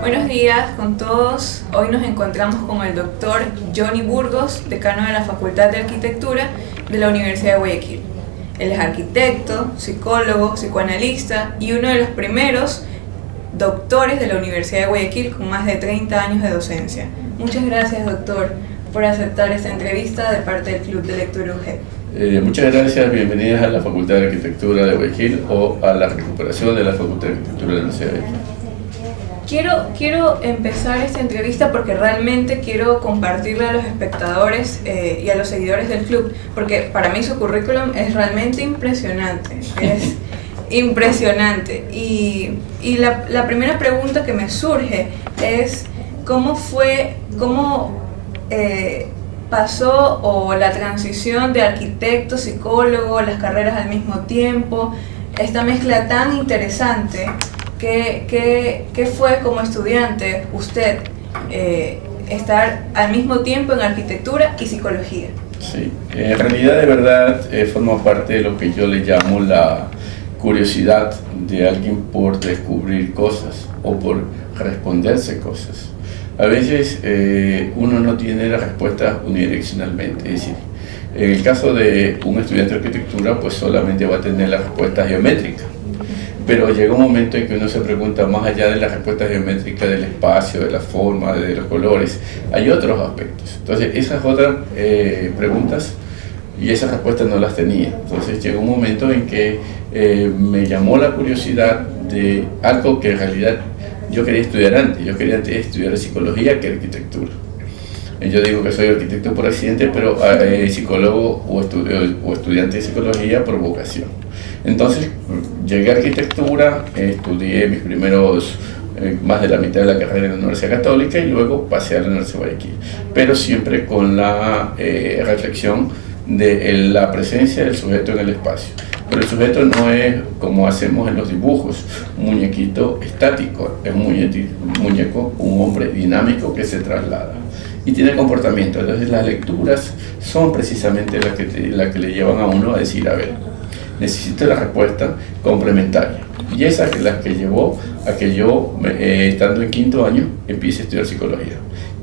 Buenos días con todos. Hoy nos encontramos con el doctor Johnny Burgos, decano de la Facultad de Arquitectura de la Universidad de Guayaquil. Él es arquitecto, psicólogo, psicoanalista y uno de los primeros doctores de la Universidad de Guayaquil con más de 30 años de docencia. Muchas gracias, doctor, por aceptar esta entrevista de parte del Club de Lectura UGEP. Muchas gracias, bienvenidas a la Facultad de Arquitectura de Guayaquil o a la recuperación de la Facultad de Arquitectura de la Universidad de Guayaquil. Quiero empezar esta entrevista porque realmente quiero compartirle a los espectadores y a los seguidores del club, porque para mí su currículum es realmente impresionante, es impresionante. Y la primera pregunta que me surge es ¿cómo pasó o la transición de arquitecto, psicólogo, las carreras al mismo tiempo, esta mezcla tan interesante? ¿Qué fue como estudiante usted estar al mismo tiempo en arquitectura y psicología? Sí, en realidad de verdad forma parte de lo que yo le llamo la curiosidad de alguien por descubrir cosas o por responderse cosas. A veces uno no tiene la respuesta unidireccionalmente, es decir, en el caso de un estudiante de arquitectura pues solamente va a tener la respuesta geométrica. Pero llega un momento en que uno se pregunta, más allá de la respuesta geométrica del espacio, de la forma, de los colores, hay otros aspectos. Entonces, esas otras preguntas y esas respuestas no las tenía. Entonces, llegó un momento en que me llamó la curiosidad de algo que en realidad yo quería estudiar antes. Yo quería antes estudiar psicología que arquitectura. Yo digo que soy arquitecto por accidente, pero psicólogo o estudiante de psicología por vocación. Entonces llegué a arquitectura, estudié mis primeros más de la mitad de la carrera en la Universidad Católica y luego pasé a la Universidad de Guayaquil, pero siempre con la reflexión de la presencia del sujeto en el espacio. Pero el sujeto no es como hacemos en los dibujos, un muñequito estático, es un muñeco, un hombre dinámico que se traslada y tiene comportamiento. Entonces las lecturas son precisamente las que le llevan a uno a decir, a ver, necesito la respuesta complementaria. Y esas son las que llevó a que yo, estando en quinto año, empiece a estudiar psicología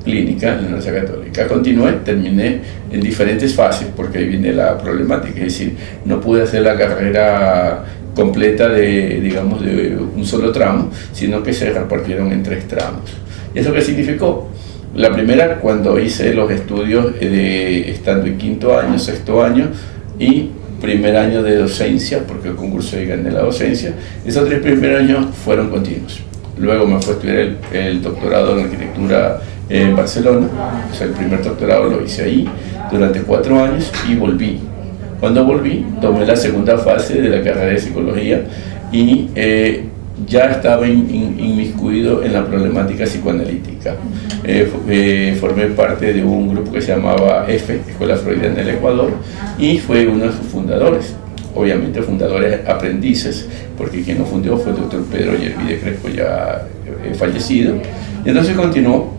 clínica en la Universidad Católica. Continué, terminé en diferentes fases, porque ahí viene la problemática, es decir, no pude hacer la carrera completa de un solo tramo, sino que se repartieron en 3 tramos. ¿Y eso qué significó? La primera, cuando hice los estudios estando en quinto año, sexto año y primer año de docencia, porque el concurso y gané la docencia, esos 3 primeros años fueron continuos. Luego me fui a estudiar el doctorado en arquitectura en Barcelona, o sea, el primer doctorado lo hice ahí durante 4 años y volví. Cuando volví, tomé la segunda fase de la carrera de psicología y ya estaba inmiscuido en la problemática psicoanalítica. Formé parte de un grupo que se llamaba EFE, Escuela Freudiana del Ecuador, y fue uno de sus fundadores. Obviamente fundadores aprendices, porque quien lo fundó fue el doctor Pedro Yervide Crespo, ya fallecido. Y entonces continuó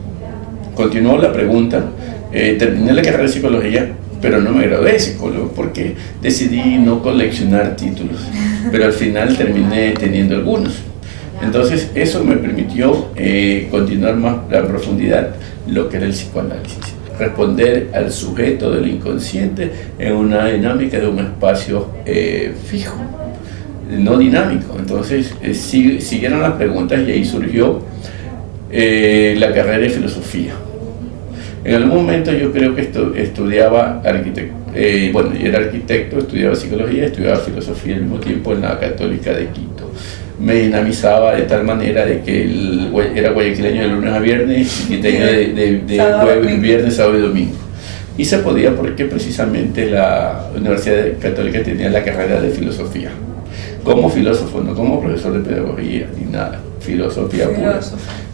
la pregunta, terminé la carrera de psicología, pero no me gradué de psicólogo porque decidí no coleccionar títulos, pero al final terminé teniendo algunos. Entonces eso me permitió continuar más en profundidad lo que era el psicoanálisis, responder al sujeto del inconsciente en una dinámica de un espacio fijo, no dinámico. Entonces siguieron las preguntas y ahí surgió la carrera de filosofía. En algún momento yo creo que estudiaba yo era arquitecto, estudiaba psicología, estudiaba filosofía al mismo tiempo en la Católica de Quito. Me dinamizaba de tal manera de que era guayaquileño de lunes a viernes y tenía de viernes, sábado y domingo. Y se podía porque precisamente la Universidad Católica tenía la carrera de filosofía. Como filósofo, no como profesor de pedagogía ni nada, filosofía pura.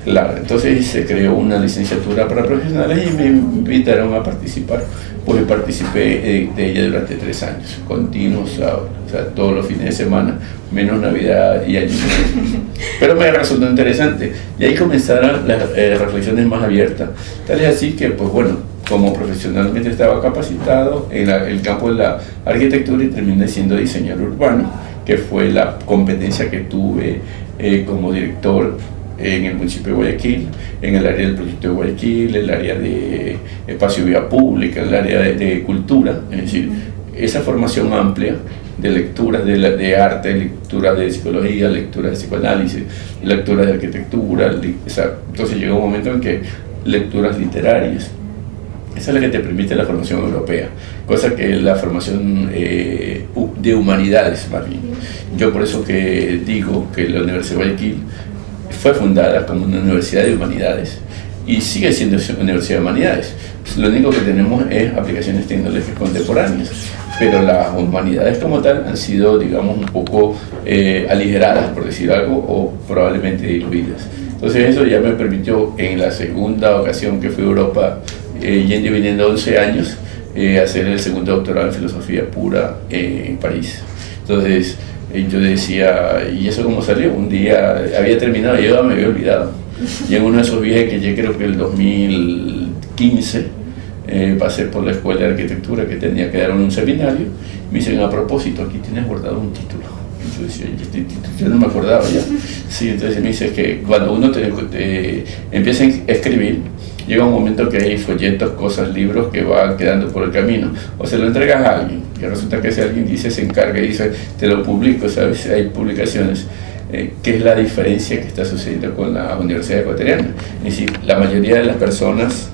Claro, entonces se creó una licenciatura para profesionales y me invitaron a participar, pues participé de ella durante 3 años, continuos, o sea, todos los fines de semana, menos Navidad y Año Nuevo. Pero me resultó interesante y ahí comenzaron las reflexiones más abiertas, tal es así que, pues bueno, como profesionalmente estaba capacitado en el campo de la arquitectura y terminé siendo diseñador urbano, que fue la competencia que tuve como director en el municipio de Guayaquil, en el área del proyecto de Guayaquil, el área de espacio y vía pública, el área de cultura, es decir, esa formación amplia de lecturas de arte, lecturas de psicología, lecturas de psicoanálisis, lecturas de arquitectura, entonces llegó un momento en que lecturas literarias. Esa es la que te permite la formación europea, cosa que la formación de humanidades más bien. Yo por eso que digo que la Universidad de Guayaquil fue fundada como una universidad de humanidades y sigue siendo una universidad de humanidades. Pues lo único que tenemos es aplicaciones tecnológicas contemporáneas, pero las humanidades como tal han sido, digamos, un poco aligeradas, por decir algo, o probablemente diluidas. Entonces eso ya me permitió, en la segunda ocasión que fui a Europa, yendo y viniendo 11 años, hacer el segundo doctorado en filosofía pura en París. Entonces yo decía, ¿y eso cómo salió? Un día había terminado, yo me había olvidado. Y en uno de esos viajes que llegué, creo que el 2015, pasé por la escuela de arquitectura que tenía que dar un seminario, me dicen, a propósito, aquí tienes guardado un título. Y yo decía, yo no me acordaba ya. Sí, entonces me dice que cuando uno empieza a escribir, llega un momento que hay folletos, cosas, libros que van quedando por el camino, o se lo entregas a alguien, y resulta que ese alguien dice, se encarga y dice, te lo publico, ¿sabes? Hay publicaciones. ¿Qué es la diferencia que está sucediendo con la Universidad Ecuatoriana? Es decir, la mayoría de las personas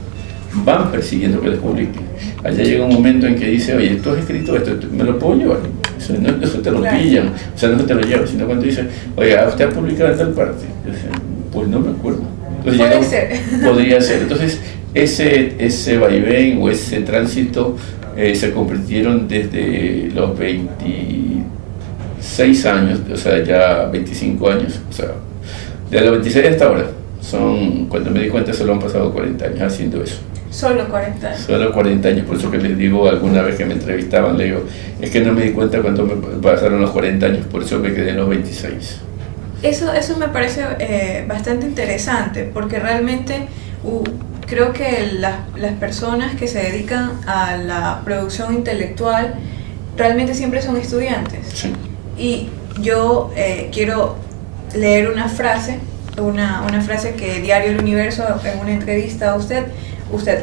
van persiguiendo que les publiquen. Allá llega un momento en que dice, oye, tú has escrito esto, ¿me lo puedo llevar? O sea, no te lo pillan, o sea, no te lo llevan, sino cuando dice, oye, ¿usted ha publicado en tal parte? Yo decía, pues no me acuerdo. Entonces, podría ser. Entonces, ese vaivén o ese tránsito se convirtieron desde los 26 años, o sea, ya 25 años, o sea, de los 26 hasta ahora. Cuando me di cuenta, solo han pasado 40 años haciendo eso. Solo 40 años. Solo 40 años, por eso que les digo, alguna vez que me entrevistaban, le digo, es que no me di cuenta cuando me pasaron los 40 años, por eso me quedé en los 26. Eso me parece bastante interesante, porque realmente creo que las personas que se dedican a la producción intelectual realmente siempre son estudiantes. Sí. Y yo quiero leer una frase que Diario El Universo, en una entrevista a usted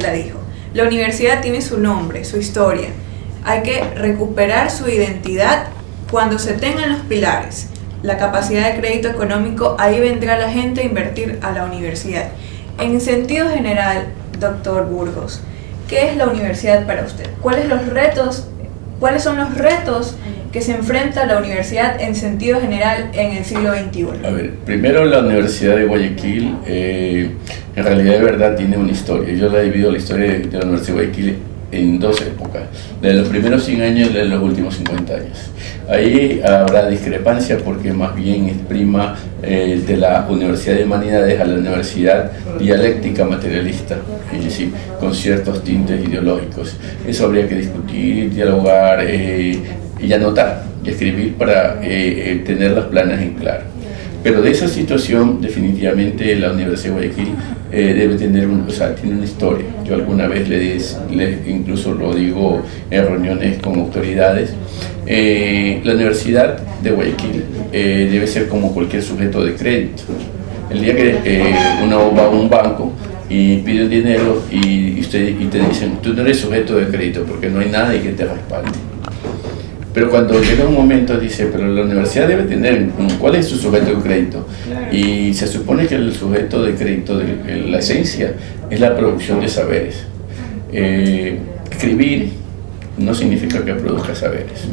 la dijo. La universidad tiene su nombre, su historia. Hay que recuperar su identidad cuando se tengan los pilares. La capacidad de crédito económico, ahí vendrá la gente a invertir a la universidad. En sentido general, doctor Burgos, ¿qué es la universidad para usted? ¿Cuáles son los retos que se enfrenta la universidad en sentido general en el siglo XXI? A ver, primero la Universidad de Guayaquil, en realidad de verdad tiene una historia. Yo la divido la historia de la Universidad de Guayaquil en dos épocas, de los primeros 100 años y de los últimos 50 años. Ahí habrá discrepancia porque más bien es prima de la Universidad de Humanidades a la Universidad dialéctica materialista, es decir, con ciertos tintes ideológicos. Eso habría que discutir, dialogar y anotar y escribir para tener las planas en claro. Pero de esa situación, definitivamente la Universidad de Guayaquil debe tener tiene una historia. Yo alguna vez incluso lo digo en reuniones con autoridades, la Universidad de Guayaquil debe ser como cualquier sujeto de crédito. El día que uno va a un banco y pide un dinero y te dicen, tú no eres sujeto de crédito porque no hay nadie que te respalde. Pero cuando llega un momento dice, pero la universidad debe tener, ¿cuál es su sujeto de crédito? Claro. Y se supone que el sujeto de crédito, la esencia, es la producción de saberes. Escribir no significa que produzca saberes.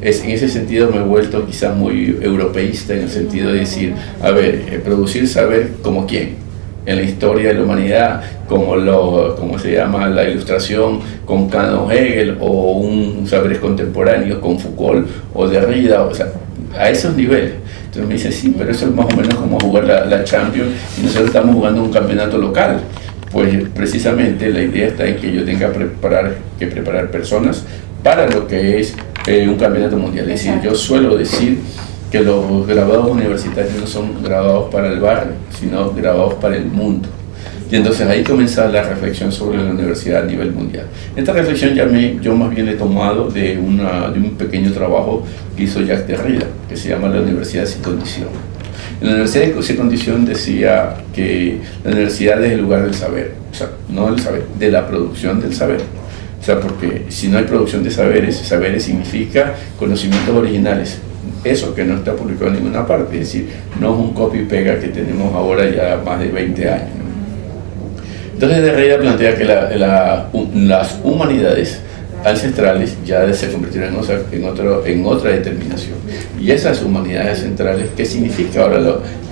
En ese sentido me he vuelto quizás muy europeísta en el sentido de decir, a ver, producir saber como quién. En la historia de la humanidad, como se llama la ilustración con Kant o Hegel, o un saberes contemporáneos con Foucault o Derrida, o sea, a esos niveles. Entonces me dice, sí, pero eso es más o menos como jugar la Champions y nosotros estamos jugando un campeonato local. Pues precisamente la idea está en que yo tenga que preparar personas para lo que es un campeonato mundial. Es decir, yo suelo decir que los graduados universitarios no son graduados para el barrio, sino graduados para el mundo. Y entonces ahí comienza la reflexión sobre la universidad a nivel mundial. Esta reflexión yo más bien he tomado de un pequeño trabajo que hizo Jacques Derrida, que se llama La Universidad sin Condición. En la Universidad de Condición decía que la universidad es el lugar del saber, o sea, no del saber, de la producción del saber. O sea, porque si no hay producción de saberes, saberes significa conocimientos originales. Eso que no está publicado en ninguna parte, es decir, no es un copy y pega que tenemos ahora ya más de 20 años. Entonces Derrida plantea que las humanidades ancestrales ya se convirtieron en otra determinación. Y esas humanidades centrales, ¿qué significa ahora?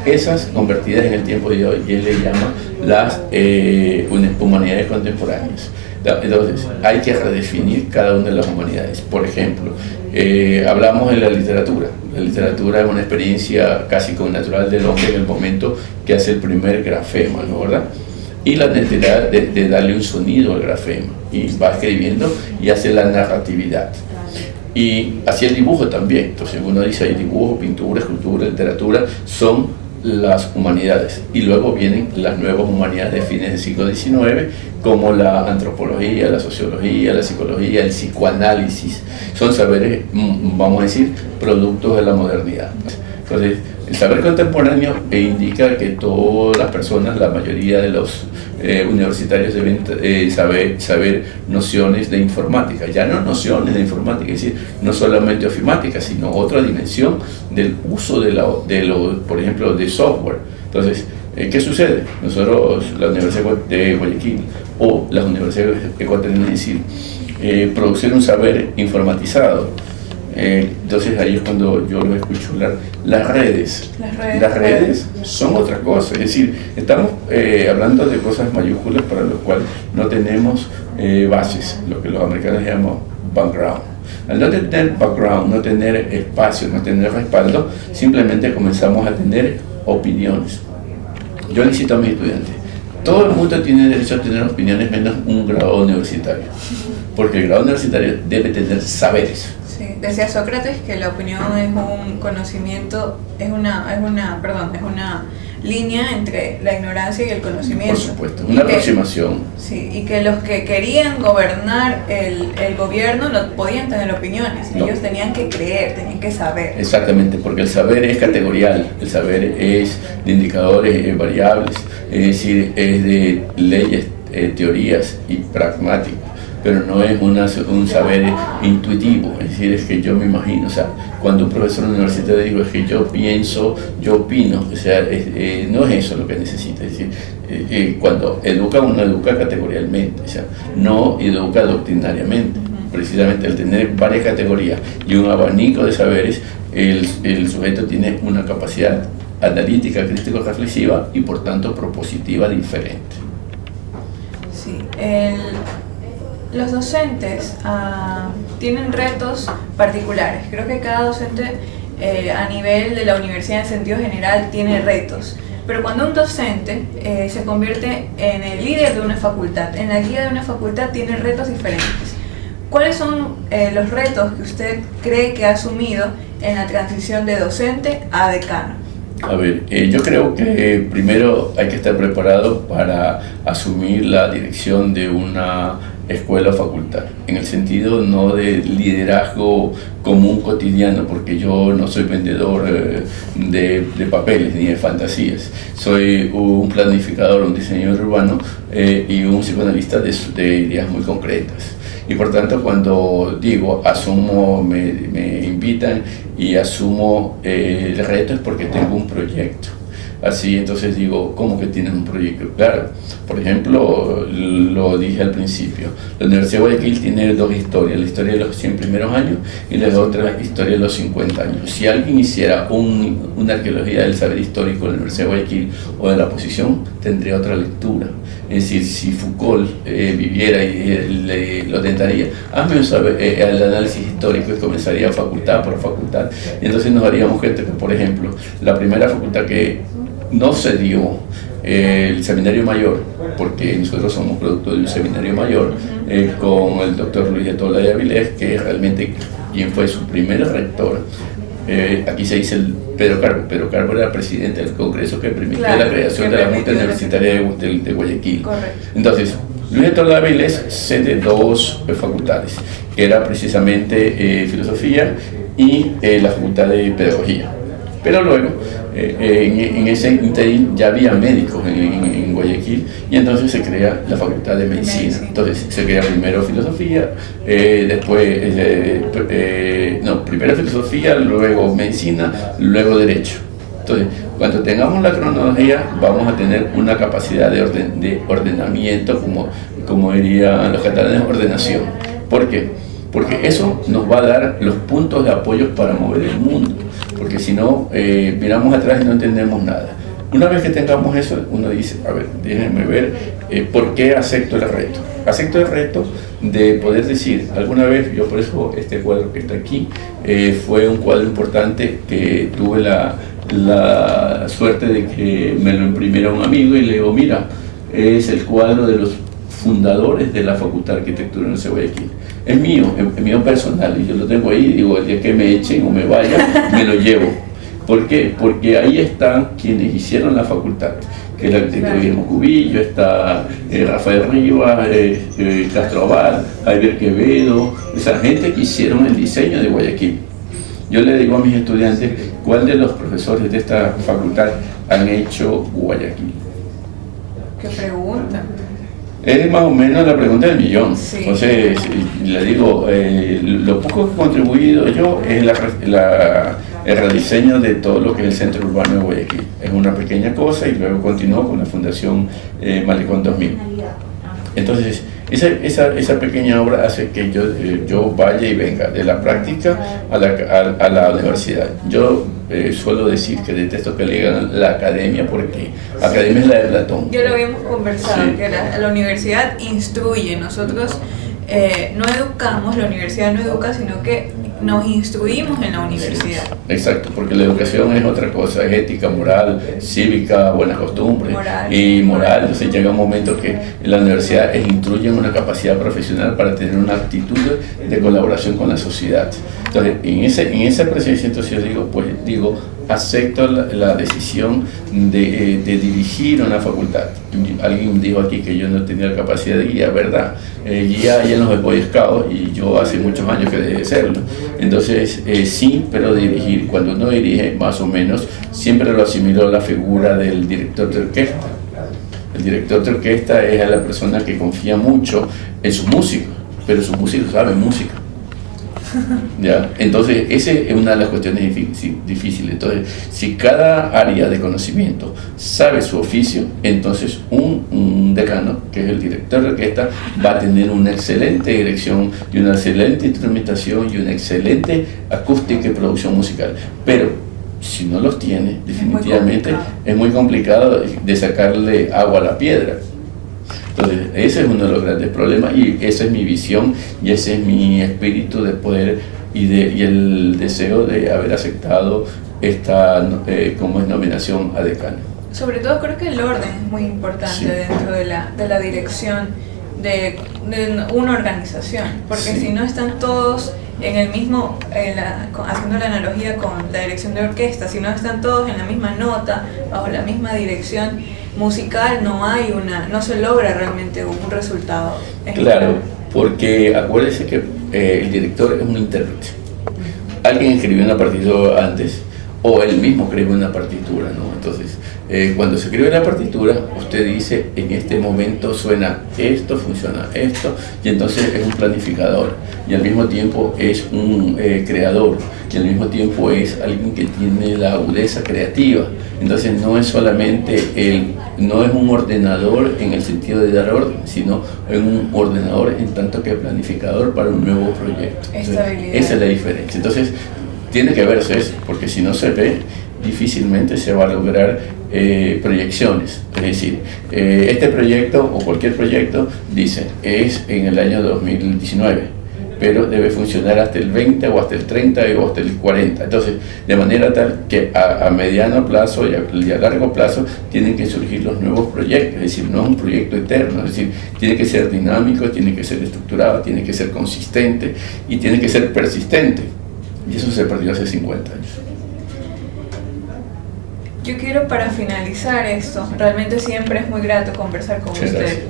Esas convertidas en el tiempo de hoy, y él le llama las humanidades contemporáneas. Entonces, hay que redefinir cada una de las humanidades. Por ejemplo, hablamos de la literatura. La literatura es una experiencia casi connatural del hombre en el momento que hace el primer grafema, ¿no? ¿Verdad? Y la necesidad de darle un sonido al grafema, y va escribiendo y hace la narratividad. Y así el dibujo también. Entonces uno dice, hay dibujo, pintura, escultura, literatura, son las humanidades. Y luego vienen las nuevas humanidades de fines del siglo XIX, como la antropología, la sociología, la psicología, el psicoanálisis. Son saberes, vamos a decir, productos de la modernidad. Entonces, el saber contemporáneo indica que todas las personas, la mayoría de los universitarios deben saber nociones de informática, ya no nociones de informática, es decir, no solamente ofimática, sino otra dimensión del uso por ejemplo, de software. Entonces, ¿qué sucede? Nosotros, la Universidad de Guayaquil o las universidades ecuatorianas, es decir, producir un saber informatizado. Entonces ahí es cuando yo lo escucho hablar. Las redes son otra cosa, es decir, estamos hablando de cosas mayúsculas para lo cual no tenemos bases, lo que los americanos llaman background. Al no tener background, no tener espacio, no tener respaldo, simplemente comenzamos a tener opiniones. Yo necesito a mis estudiantes. Todo el mundo tiene derecho a tener opiniones menos un grado universitario, porque el grado universitario debe tener saberes. Sí, decía Sócrates que la opinión es un conocimiento, es una línea entre la ignorancia y el conocimiento. Por supuesto, una aproximación. Sí, y que los que querían gobernar el gobierno no podían tener opiniones, no. Ellos tenían que creer, tenían que saber. Exactamente, porque el saber es categorial, el saber es de indicadores variables, es decir, es de leyes, teorías y pragmáticos, pero no es un saber intuitivo, es decir, es que yo me imagino, o sea, cuando un profesor universitario digo es que yo pienso, yo opino, o sea, no es eso lo que necesita, es decir, cuando educa uno educa categorialmente, o sea, no educa doctrinariamente. Precisamente al tener varias categorías y un abanico de saberes, el sujeto tiene una capacidad analítica, crítico-reflexiva y por tanto propositiva diferente. Sí, los docentes tienen retos particulares. Creo que cada docente a nivel de la universidad en sentido general tiene retos. Pero cuando un docente se convierte en el líder de una facultad, en la guía de una facultad, tiene retos diferentes. ¿Cuáles son los retos que usted cree que ha asumido en la transición de docente a decano? A ver, yo creo que primero hay que estar preparado para asumir la dirección de una escuela o facultad, en el sentido no de liderazgo común cotidiano, porque yo no soy vendedor de papeles ni de fantasías, soy un planificador, un diseñador urbano y un psicoanalista de ideas muy concretas. Y por tanto, cuando digo, asumo, me invitan y asumo el reto es porque tengo un proyecto. Así, entonces digo, ¿cómo que tienes un proyecto? Claro, por ejemplo, lo dije al principio, la Universidad de Guayaquil tiene dos historias, la historia de los 100 primeros años y la otra historia de los 50 años. Si alguien hiciera una arqueología del saber histórico de la Universidad de Guayaquil o de la oposición, tendría otra lectura. Es decir, si Foucault viviera y lo tentaría, hazme el análisis histórico y comenzaría facultad por facultad. Y entonces nos daríamos cuenta que, por ejemplo, la primera facultad que no se dio el seminario mayor, porque nosotros somos producto de un seminario mayor, con el doctor Luis de Tola de Avilés, que es realmente quien fue su primer rector. Aquí se dice Pedro Carbo. Pedro Carbo era presidente del Congreso que permitió la creación de la Junta Universitaria de Guayaquil. Correcto. Entonces, Luis de Tola de Avilés cede dos facultades, que era precisamente filosofía y la facultad de pedagogía. Pero luego, en ese interín ya había médicos en Guayaquil, y entonces se crea la Facultad de Medicina. Entonces se crea primero filosofía, primero filosofía, luego medicina, luego derecho. Entonces, cuando tengamos la cronología, vamos a tener una capacidad de ordenamiento, como dirían los catalanes, ordenación. ¿Por qué? Porque eso nos va a dar los puntos de apoyo para mover el mundo. Porque si no, miramos atrás y no entendemos nada. Una vez que tengamos eso, uno dice, a ver, déjenme ver por qué acepto el reto. Acepto el reto de poder decir, alguna vez, yo por eso este cuadro que está aquí, fue un cuadro importante que tuve la suerte de que me lo imprimiera un amigo, y le digo, mira, es el cuadro de los fundadores de la Facultad de Arquitectura en Guayaquil. Es mío personal, y yo lo tengo ahí, y digo, el día que me echen o me vaya, me lo llevo. ¿Por qué? Porque ahí están quienes hicieron la facultad, que es el arquitecto Guillermo Cubillo, está Rafael Rivas, Castro Abad, Javier Quevedo, esa gente que hicieron el diseño de Guayaquil. Yo le digo a mis estudiantes, ¿cuál de los profesores de esta facultad han hecho Guayaquil? ¿Qué pregunta? Es más o menos la pregunta del millón. Sí. Entonces, le digo, lo poco que he contribuido yo es el rediseño de todo lo que es el centro urbano de Guayaquil. Es una pequeña cosa, y luego continuó con la Fundación Malecón 2000. Entonces, esa pequeña obra hace que yo vaya y venga de la práctica a la universidad. Yo suelo decir que detesto que le digan la academia, porque la academia es la de Platón. Ya lo habíamos conversado, Sí. que la universidad instruye, nosotros no educamos, la universidad no educa, sino que nos instruimos en la universidad. Sí, exacto, porque la educación es otra cosa, es ética, moral, cívica, buenas costumbres y moral. Entonces llega un momento que la universidad instruye en una capacidad profesional para tener una actitud de colaboración con la sociedad. Entonces, en esa presencia, entonces yo digo, acepto la decisión de dirigir una facultad. Alguien dijo aquí que yo no tenía la capacidad de guía, ¿verdad? Guía en los Boy Scouts, y yo hace muchos años que dejé de serlo. Entonces, sí, pero dirigir, cuando uno dirige, más o menos, siempre lo asimiló la figura del director de orquesta. El director de orquesta es la persona que confía mucho en sus músicos, pero sus músicos saben música. ¿Ya? Entonces, esa es una de las cuestiones difíciles. Entonces, si cada área de conocimiento sabe su oficio, entonces un decano, que es el director de orquesta, va a tener una excelente dirección y una excelente instrumentación y una excelente acústica y producción musical. Pero si no los tiene, definitivamente es muy complicado de sacarle agua a la piedra. Entonces, ese es uno de los grandes problemas, y esa es mi visión, y ese es mi espíritu de poder y el deseo de haber aceptado esta como nominación a decano. Sobre todo creo que el orden es muy importante, sí, dentro de la dirección de una organización, porque sí, si no están todos en el mismo, haciendo la analogía con la dirección de orquesta, si no están todos en la misma nota, bajo la misma dirección musical, no se logra realmente un resultado. Claro, porque acuérdese que el director es un intérprete. Alguien escribió una partitura antes, o él mismo escribió una partitura, ¿no? Entonces, cuando se escribe la partitura, usted dice, en este momento suena esto, funciona esto, y entonces es un planificador, y al mismo tiempo es un creador, y al mismo tiempo es alguien que tiene la agudeza creativa. Entonces no es solamente no es un ordenador en el sentido de dar orden, sino es un ordenador en tanto que planificador para un nuevo proyecto. Entonces, esa es la diferencia. Entonces, tiene que verse eso, porque si no se ve, difícilmente se va a lograr proyecciones. Es decir, este proyecto o cualquier proyecto dice es en el año 2019, pero debe funcionar hasta el 20 o hasta el 30 o hasta el 40. Entonces, de manera tal que a mediano plazo y a largo plazo tienen que surgir los nuevos proyectos. Es decir, no es un proyecto eterno, es decir, tiene que ser dinámico, tiene que ser estructurado, tiene que ser consistente y tiene que ser persistente. Y eso se perdió hace 50 años. Yo quiero, para finalizar esto, realmente siempre es muy grato conversar con usted.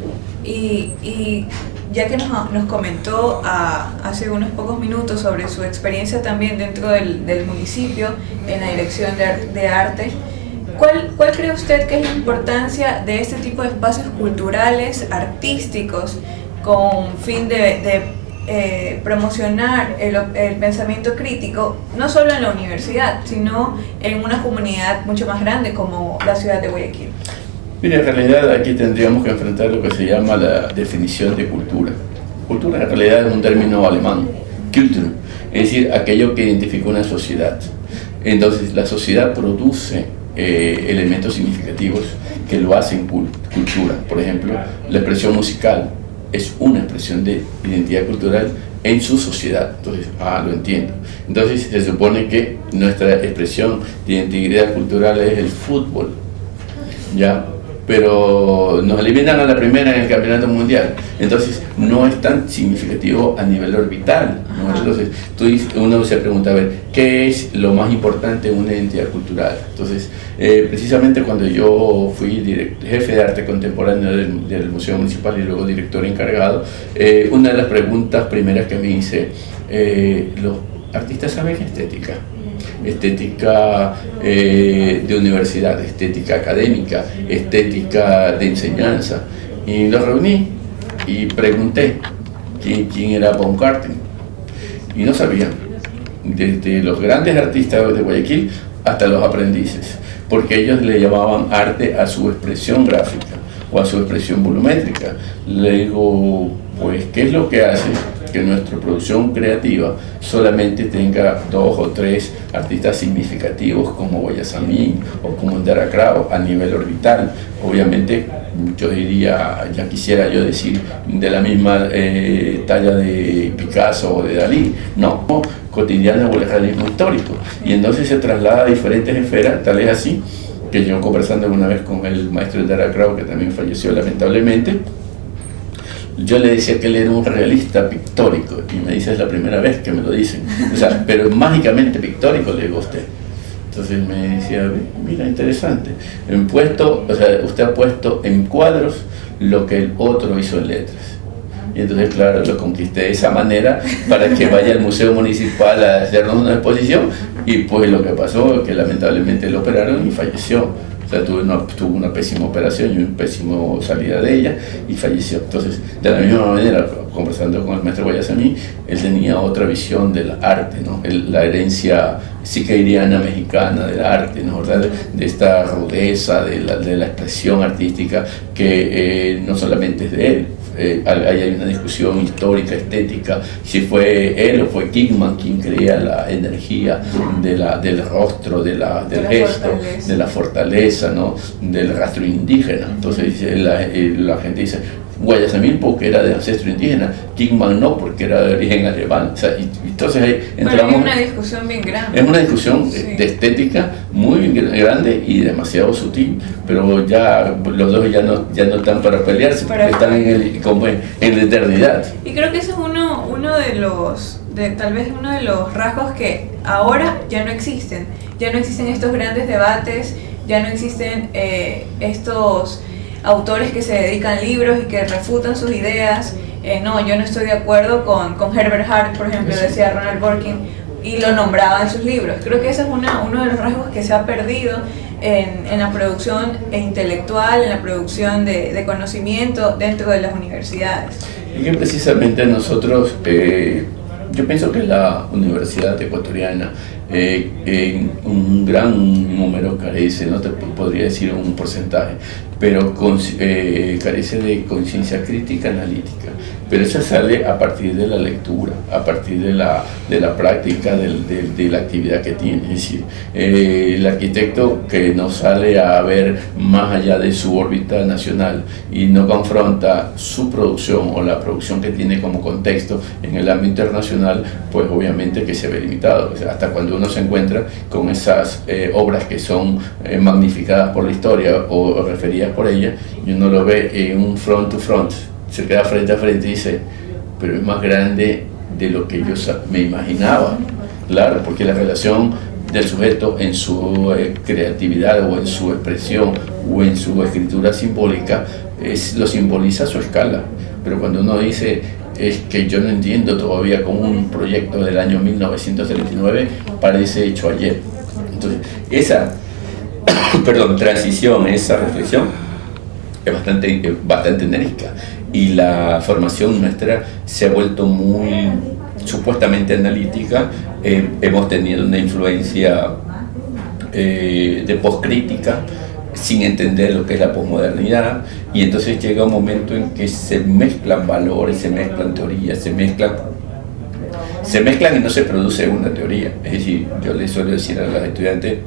Y ya que nos comentó hace unos pocos minutos sobre su experiencia también dentro del municipio en la dirección de arte, ¿cuál cree usted que es la importancia de este tipo de espacios culturales, artísticos, con fin de promocionar el pensamiento crítico, no solo en la universidad, sino en una comunidad mucho más grande como la ciudad de Guayaquil? Mira, en realidad aquí tendríamos que enfrentar lo que se llama la definición de cultura. Cultura en realidad es un término alemán, Kultur, es decir, aquello que identifica una sociedad. Entonces, la sociedad produce elementos significativos que lo hacen cultura. Por ejemplo, la expresión musical es una expresión de identidad cultural en su sociedad. Entonces, lo entiendo. Entonces, se supone que nuestra expresión de identidad cultural es el fútbol, ¿ya? Pero nos eliminan a la primera en el campeonato mundial, entonces no es tan significativo a nivel orbital, ¿no? Entonces uno se pregunta, a ver, ¿qué es lo más importante en una identidad cultural? Entonces, precisamente cuando yo fui jefe de arte contemporáneo del Museo Municipal y luego director encargado, una de las preguntas primeras que me hice, ¿los artistas saben estética? Estética de universidad, estética académica, estética de enseñanza, y los reuní y pregunté quién era Baumgarten, y no sabían, desde los grandes artistas de Guayaquil hasta los aprendices, porque ellos le llamaban arte a su expresión gráfica o a su expresión volumétrica. Le digo, pues, ¿qué es lo que hace que nuestra producción creativa solamente tenga 2 o 3 artistas significativos como Guayasamín o como Indara Krau a nivel orbital? Obviamente, yo diría, ya quisiera yo decir, de la misma talla de Picasso o de Dalí. No, cotidiano o el realismo histórico. Y entonces se traslada a diferentes esferas, tal es así que yo, conversando una vez con el maestro Indara Krau, que también falleció lamentablemente, yo le decía que él era un realista pictórico, y me dice, es la primera vez que me lo dicen, o sea, pero mágicamente pictórico, le digo a usted. Entonces me decía, mira, interesante, usted ha puesto en cuadros lo que el otro hizo en letras. Y entonces, claro, lo conquisté de esa manera para que vaya al Museo Municipal a hacernos una exposición, y pues lo que pasó es que lamentablemente lo operaron y falleció. O sea, tuvo una pésima operación y una pésima salida de ella y falleció. Entonces, de la misma manera, conversando con el maestro Guayasamín, él tenía otra visión del arte, ¿no? La herencia siqueiriana mexicana del arte, ¿no? De esta rudeza, de la expresión artística que no solamente es de él. Hay una discusión histórica, estética, si fue él o fue Kingman quien crea la energía del rostro, del gesto, de la fortaleza, ¿no? Del rastro indígena. Entonces la gente dice, Guayasamín porque era de ancestro indígena, Kingman no porque era de origen alemán. O sea, y entonces ahí entramos. Pero hay una discusión bien grande. Es una discusión de estética muy grande y demasiado sutil, pero ya los dos ya no están para pelearse, están como en la eternidad. Y creo que ese es tal vez uno de los rasgos que ahora ya no existen. Ya no existen estos grandes debates, ya no existen estos autores que se dedican libros y que refutan sus ideas. No, yo no estoy de acuerdo con Herbert Hart, por ejemplo, decía Ronald Borkin, y lo nombraba en sus libros. Creo que ese es uno de los rasgos que se ha perdido en la producción intelectual, en la producción de conocimiento dentro de las universidades. Y que precisamente nosotros, yo pienso que la universidad ecuatoriana en un gran número carece, no te podría decir un porcentaje, pero carece de conciencia crítica analítica. Pero eso sale a partir de la lectura, a partir de la práctica, de la actividad que tiene. Es decir, el arquitecto que no sale a ver más allá de su órbita nacional y no confronta su producción o la producción que tiene como contexto en el ámbito internacional, pues obviamente que se ve limitado. O sea, hasta cuando uno se encuentra con esas obras que son magnificadas por la historia o referidas por ella, y uno lo ve en un front to front, se queda frente a frente y dice, pero es más grande de lo que yo me imaginaba. Claro, porque la relación del sujeto en su creatividad o en su expresión o en su escritura simbólica lo simboliza a su escala. pero cuando uno dice es que yo no entiendo todavía cómo un proyecto del año 1939 parece hecho ayer. Entonces, esa transición, esa reflexión es bastante enérgica, y la formación nuestra se ha vuelto muy supuestamente analítica. Hemos tenido una influencia de poscrítica sin entender lo que es la posmodernidad, y entonces llega un momento en que se mezclan valores, se mezclan teorías, se mezclan y no se produce una teoría. Es decir, yo les suelo decir a los estudiantes,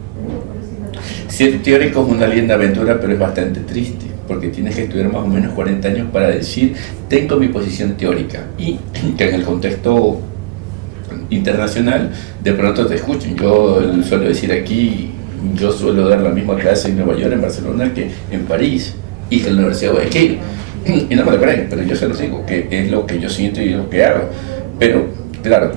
ser teórico es una linda aventura, pero es bastante triste, porque tienes que estudiar más o menos 40 años para decir, tengo mi posición teórica, y que en el contexto internacional de pronto te escuchen. Yo suelo decir aquí, yo suelo dar la misma clase en Nueva York, en Barcelona, que en París y en la Universidad de Guayaquil, y no me lo creen, pero yo se los digo, que es lo que yo siento y lo que hago. Pero claro,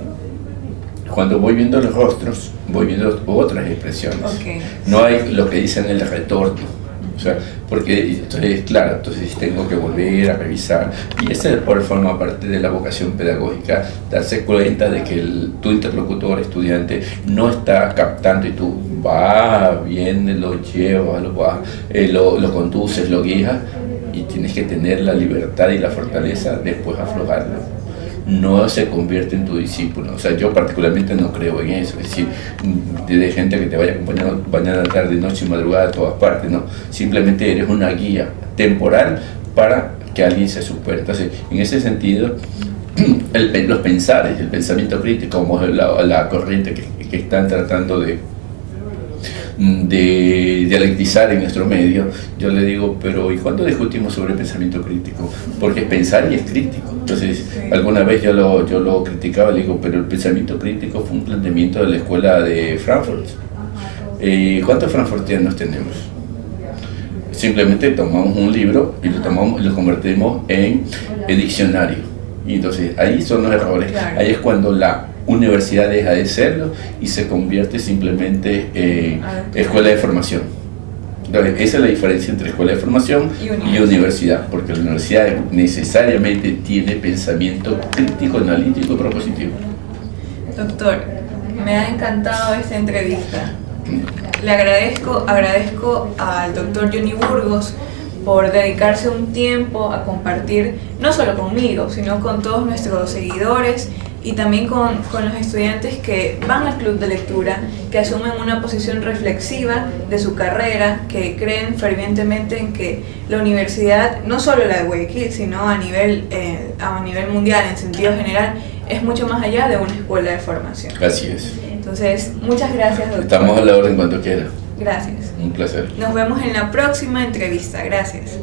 cuando voy viendo los rostros, voy viendo otras expresiones. Okay. No hay lo que dicen el retorno. O sea, porque entonces, claro, entonces tengo que volver a revisar, y esa forma parte de la vocación pedagógica, darse cuenta de que tu interlocutor, estudiante, no está captando, y tú vas, vienes, lo llevas, lo conduces, lo guías, y tienes que tener la libertad y la fortaleza después aflojarlo. No se convierte en tu discípulo. O sea, yo particularmente no creo en eso. Es decir, de gente que te vaya acompañando mañana, tarde, noche y madrugada a todas partes, no. Simplemente eres una guía temporal para que alguien se supere. Entonces, en ese sentido, los pensares, el pensamiento crítico, como la corriente que están tratando de dialectizar en nuestro medio, yo le digo, pero ¿y cuándo discutimos sobre pensamiento crítico? Porque es pensar y es crítico. Entonces, alguna vez yo lo criticaba, le digo, pero el pensamiento crítico fue un planteamiento de la escuela de Frankfurt. ¿Cuántos frankfurtianos tenemos? Simplemente tomamos un libro y lo convertimos en diccionario. Y entonces ahí son los errores. Claro. Ahí es cuando la universidad deja de serlo y se convierte simplemente en escuela de formación. Entonces, esa es la diferencia entre escuela de formación y universidad, porque la universidad necesariamente tiene pensamiento crítico, analítico y propositivo. Doctor, me ha encantado esta entrevista. Le agradezco al doctor Johnny Burgos por dedicarse un tiempo a compartir, no solo conmigo, sino con todos nuestros seguidores, y también con los estudiantes que van al club de lectura, que asumen una posición reflexiva de su carrera, que creen fervientemente en que la universidad, no solo la de Guayaquil, sino a nivel mundial, en sentido general, es mucho más allá de una escuela de formación. Así es. Entonces, muchas gracias, doctor. Estamos a la orden cuando quiera. Gracias. Un placer. Nos vemos en la próxima entrevista. Gracias.